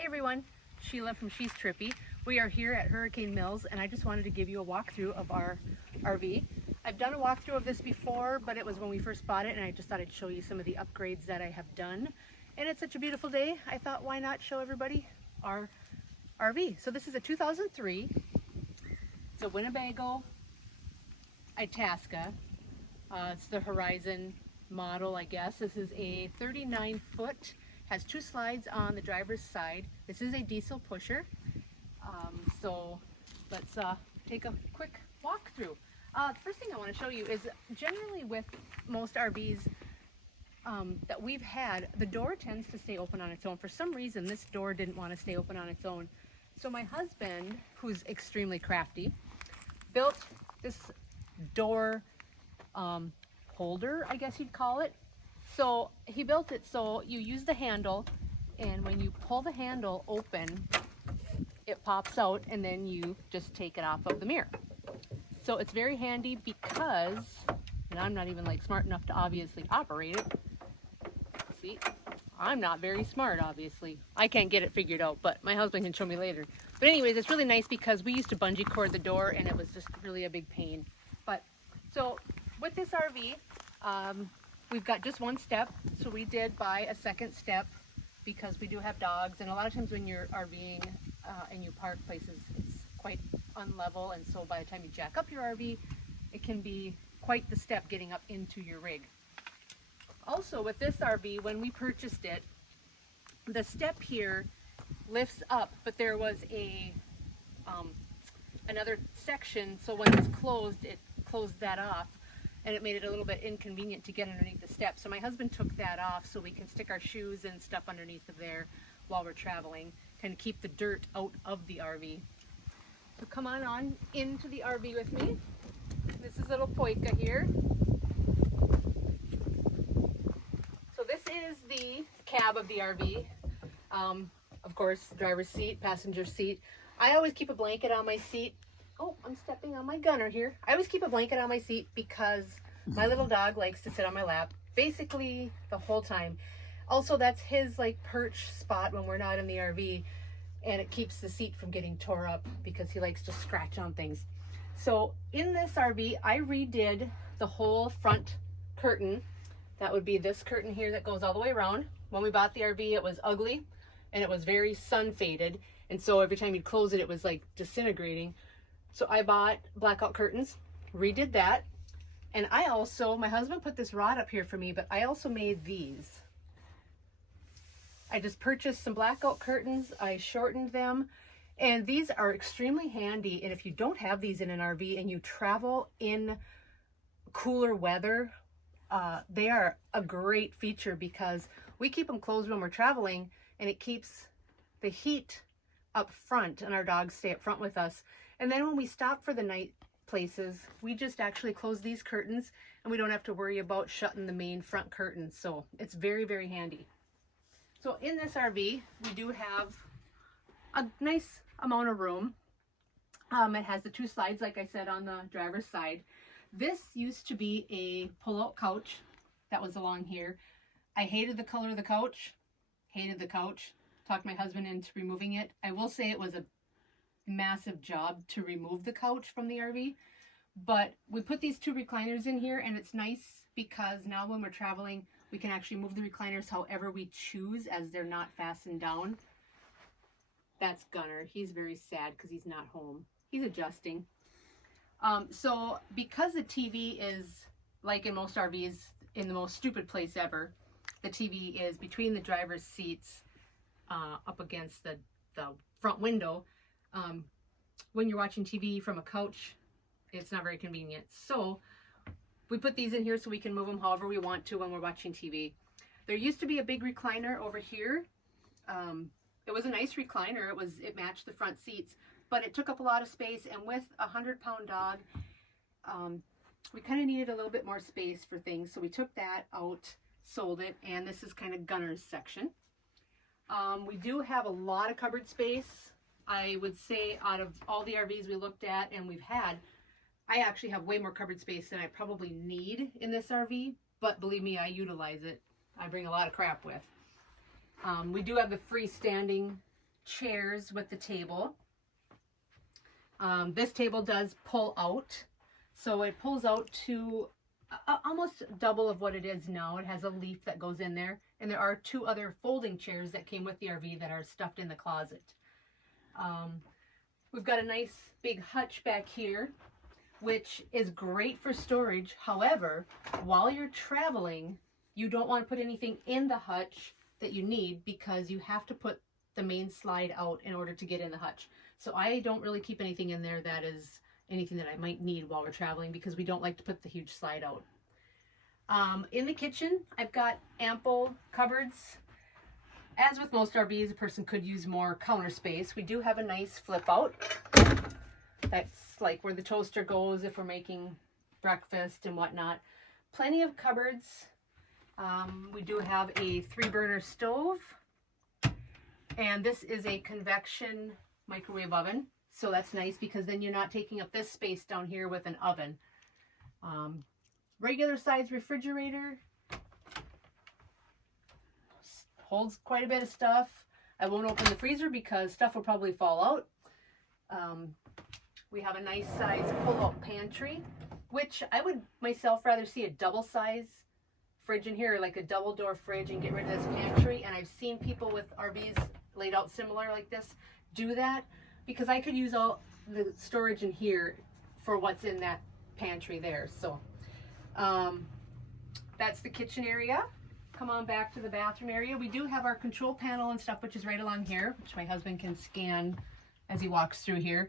Hey everyone, Sheila from She's Trippy. We are here at Hurricane Mills and I just wanted to give you a walkthrough of our RV. I've done a walkthrough of this before, but it was when we first bought it and I just thought I'd show you some of the upgrades that I have done. And it's such a beautiful day, I thought why not show everybody our RV. So this is a 2003, it's a Winnebago Itasca. It's the Horizon model, I guess. This is a 39-foot, has two slides on the driver's side. This is a diesel pusher. So let's take a quick walkthrough. The first thing I want to show you is generally with most RVs that we've had, the door tends to stay open on its own. For some reason, this door didn't want to stay open on its own. So my husband, who's extremely crafty, built this door holder, I guess you'd call it. So he built it so you use the handle, and when you pull the handle open, it pops out, and then you just take it off of the mirror. So it's very handy because, and I'm not even like smart enough to obviously operate it. See, I'm not very smart, obviously. I can't get it figured out, but my husband can show me later. But anyways, it's really nice because we used to bungee cord the door and it was just really a big pain. But so with this RV, we've got just one step, so we did buy a second step because we do have dogs, and a lot of times when you're RVing and you park places, it's quite unlevel, and so by the time you jack up your RV, it can be quite the step getting up into your rig. Also with this RV, when we purchased it, the step here lifts up, but there was a another section, so when it's closed, it closed that off. And it made it a little bit inconvenient to get underneath the steps. So my husband took that off so we can stick our shoes and stuff underneath of there while we're traveling, kind of keep the dirt out of the RV. So come on into the RV with me. This is little Poika here. So this is the cab of the RV. Of course, driver's seat, passenger seat. I always keep a blanket on my seat. Oh, I'm stepping on my gunner here. I always keep a blanket on my seat because my little dog likes to sit on my lap basically the whole time. Also, that's his like perch spot when we're not in the RV, and it keeps the seat from getting tore up because he likes to scratch on things. So in this RV, I redid the whole front curtain. That would be this curtain here that goes all the way around. When we bought the RV, it was ugly and it was very sun faded. And so every time you'd close it, it was like disintegrating. So I bought blackout curtains, redid that, and I also, my husband put this rod up here for me, but I also made these. I just purchased some blackout curtains, I shortened them, and these are extremely handy. And if you don't have these in an RV and you travel in cooler weather, they are a great feature because we keep them closed when we're traveling, and it keeps the heat up front, and our dogs stay up front with us. And then when we stop for the night places, we just actually close these curtains and we don't have to worry about shutting the main front curtains. So it's very, very handy. So in this RV, we do have a nice amount of room. It has the two slides, like I said, on the driver's side. This used to be a pull-out couch that was along here. I hated the color of the couch, talked my husband into removing it. I will say it was a massive job to remove the couch from the RV, but we put these two recliners in here, and it's nice because now when we're traveling, we can actually move the recliners however we choose as they're not fastened down. That's Gunner. He's very sad because he's not home. He's adjusting. So because the TV is, like in most RVs, in the most stupid place ever, the TV is between the driver's seats up against the front window. When you're watching TV from a couch, it's not very convenient. So we put these in here so we can move them however we want to when we're watching TV. There used to be a big recliner over here. It was a nice recliner. It matched the front seats, but it took up a lot of space. And with a 100-pound dog, we kind of needed a little bit more space for things. So we took that out, sold it, and this is kind of Gunner's section. We do have a lot of cupboard space. I would say out of all the RVs we looked at and we've had, I actually have way more cupboard space than I probably need in this RV, but believe me, I utilize it. I bring a lot of crap with. We do have the freestanding chairs with the table. This table does pull out, so it pulls out to almost double of what it is now. It has a leaf that goes in there, and there are 2 other folding chairs that came with the RV that are stuffed in the closet. We've got a nice big hutch back here, which is great for storage. However, while you're traveling, you don't want to put anything in the hutch that you need, because you have to put the main slide out in order to get in the hutch. So I don't really keep anything in there that is anything that I might need while we're traveling, because we don't like to put the huge slide out. In the kitchen, I've got ample cupboards. As with most RVs, a person could use more counter space. We do have a nice flip out. That's like where the toaster goes if we're making breakfast and whatnot. Plenty of cupboards. We do have a 3-burner stove. And this is a convection microwave oven. So that's nice, because then you're not taking up this space down here with an oven. Regular size refrigerator. Holds quite a bit of stuff. I won't open the freezer because stuff will probably fall out. We have a nice size pull-out pantry, which I would myself rather see a double size fridge in here, like a double door fridge, and get rid of this pantry. And I've seen people with RVs laid out similar like this do that, because I could use all the storage in here for what's in that pantry there. So that's the kitchen area. Come on back to the bathroom area. We do have our control panel and stuff, which is right along here, which my husband can scan as he walks through here.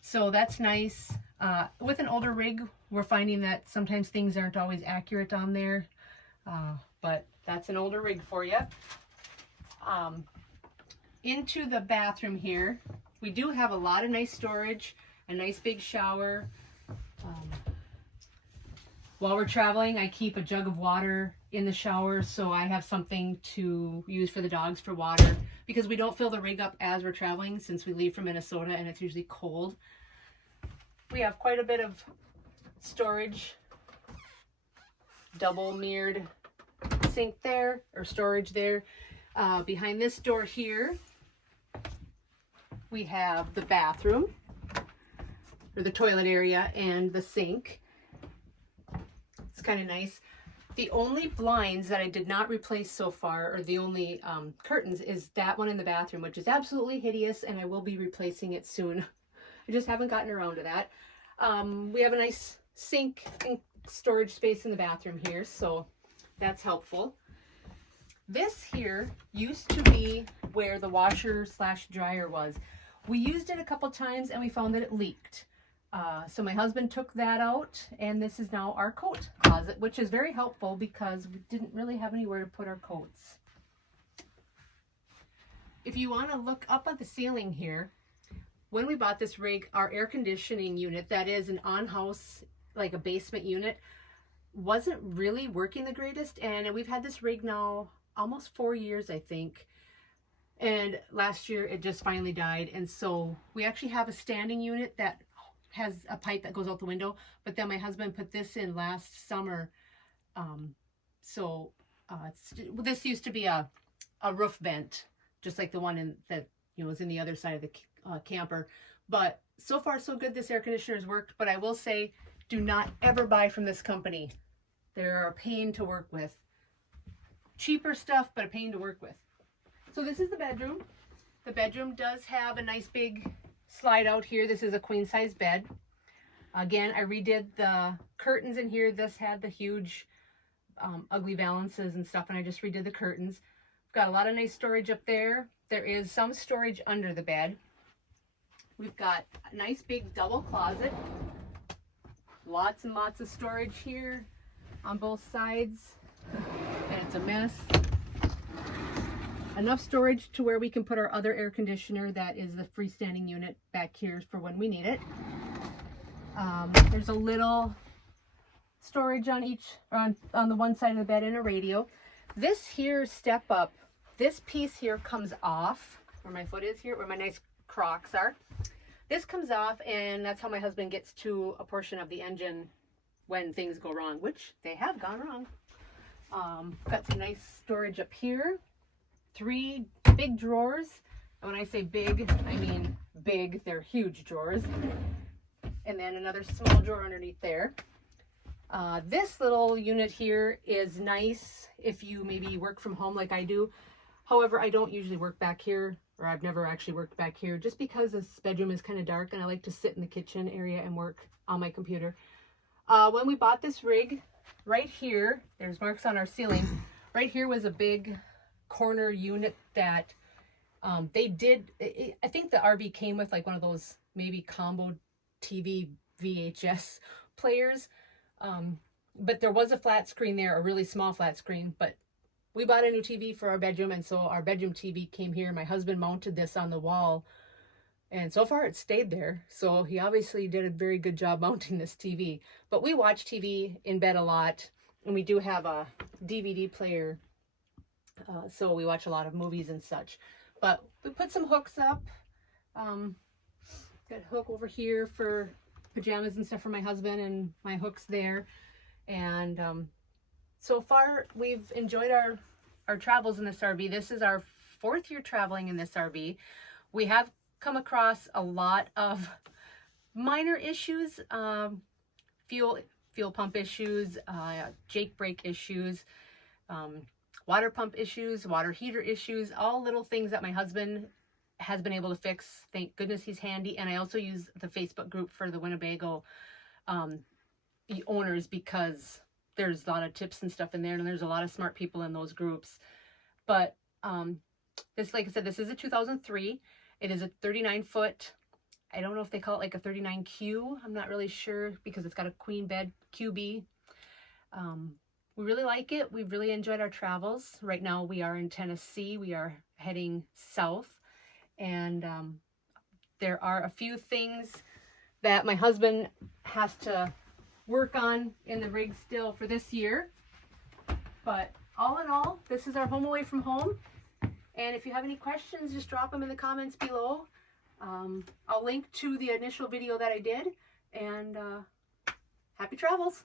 So that's nice. With an older rig, we're finding that sometimes things aren't always accurate on there, but that's an older rig for you. Into the bathroom here, we do have a lot of nice storage, a nice big shower. While we're traveling, I keep a jug of water in the shower, so I have something to use for the dogs for water, because we don't fill the rig up as we're traveling, since we leave from Minnesota and it's usually cold. We have quite a bit of storage. Double mirrored sink there, or storage there. Behind this door here, we have the bathroom, or the toilet area, and the sink. It's kind of nice. The only blinds that I did not replace so far, or the only curtains, is that one in the bathroom, which is absolutely hideous, and I will be replacing it soon. I just haven't gotten around to that. We have a nice sink and storage space in the bathroom here, so that's helpful. This here used to be where the washer / dryer was. We used it a couple times and we found that it leaked. So my husband took that out, and this is now our coat closet, which is very helpful because we didn't really have anywhere to put our coats. If you want to look up at the ceiling here, when we bought this rig, our air conditioning unit, that is an on-house, like a basement unit, wasn't really working the greatest, and we've had this rig now almost 4 years, I think. And last year it just finally died, and so we actually have a standing unit that has a pipe that goes out the window, but then my husband put this in last summer. This used to be a roof vent, just like the one that was in the other side of the camper. But so far so good. This air conditioner has worked, but I will say, do not ever buy from this company. They're a pain to work with. Cheaper stuff, but a pain to work with. So this is the bedroom. The bedroom does have a nice big slide out here. This is a queen size bed. Again, I redid the curtains in here. This had the huge ugly valances and stuff, and I just redid the curtains. Got a lot of nice storage up there. There is some storage under the bed. We've got a nice big double closet. Lots and lots of storage here on both sides. And it's a mess. Enough storage to where we can put our other air conditioner, that is the freestanding unit, back here for when we need it. There's a little storage on on the one side of the bed, and a radio. This here step up, this piece here comes off, where my foot is here, where my nice Crocs are. This comes off, and that's how my husband gets to a portion of the engine when things go wrong, which they have gone wrong. Got some nice storage up here. 3 big drawers. And when I say big, I mean big. They're huge drawers. And then another small drawer underneath there. This little unit here is nice if you maybe work from home like I do. However, I don't usually work back here, or I've never actually worked back here, just because this bedroom is kind of dark and I like to sit in the kitchen area and work on my computer. When we bought this rig, right here, there's marks on our ceiling, right here was a big corner unit that they did, I think the RV came with like one of those maybe combo TV VHS players. But there was a flat screen there, a really small flat screen, but we bought a new TV for our bedroom, and so our bedroom TV came here. My husband mounted this on the wall, and so far it stayed there. So he obviously did a very good job mounting this TV. But we watch TV in bed a lot, and we do have a DVD player, so we watch a lot of movies and such. But we put some hooks up. Got a hook over here for pajamas and stuff for my husband, and my hooks there. And so far we've enjoyed our travels in this RV. This is our 4th year traveling in this RV. We have come across a lot of minor issues, fuel pump issues, jake brake issues, water pump issues, water heater issues, all little things that my husband has been able to fix. Thank goodness he's handy. And I also use the Facebook group for the Winnebago owners, because there's a lot of tips and stuff in there, and there's a lot of smart people in those groups. But this, like I said, this is a 2003. It is a 39-foot, I don't know if they call it like a 39Q. I'm not really sure, because it's got a queen bed QB. We really like it. We've really enjoyed our travels. Right now we are in Tennessee. We are heading south, and there are a few things that my husband has to work on in the rig still for this year. But all in all, this is our home away from home. And if you have any questions, just drop them in the comments below. I'll link to the initial video that I did. And happy travels.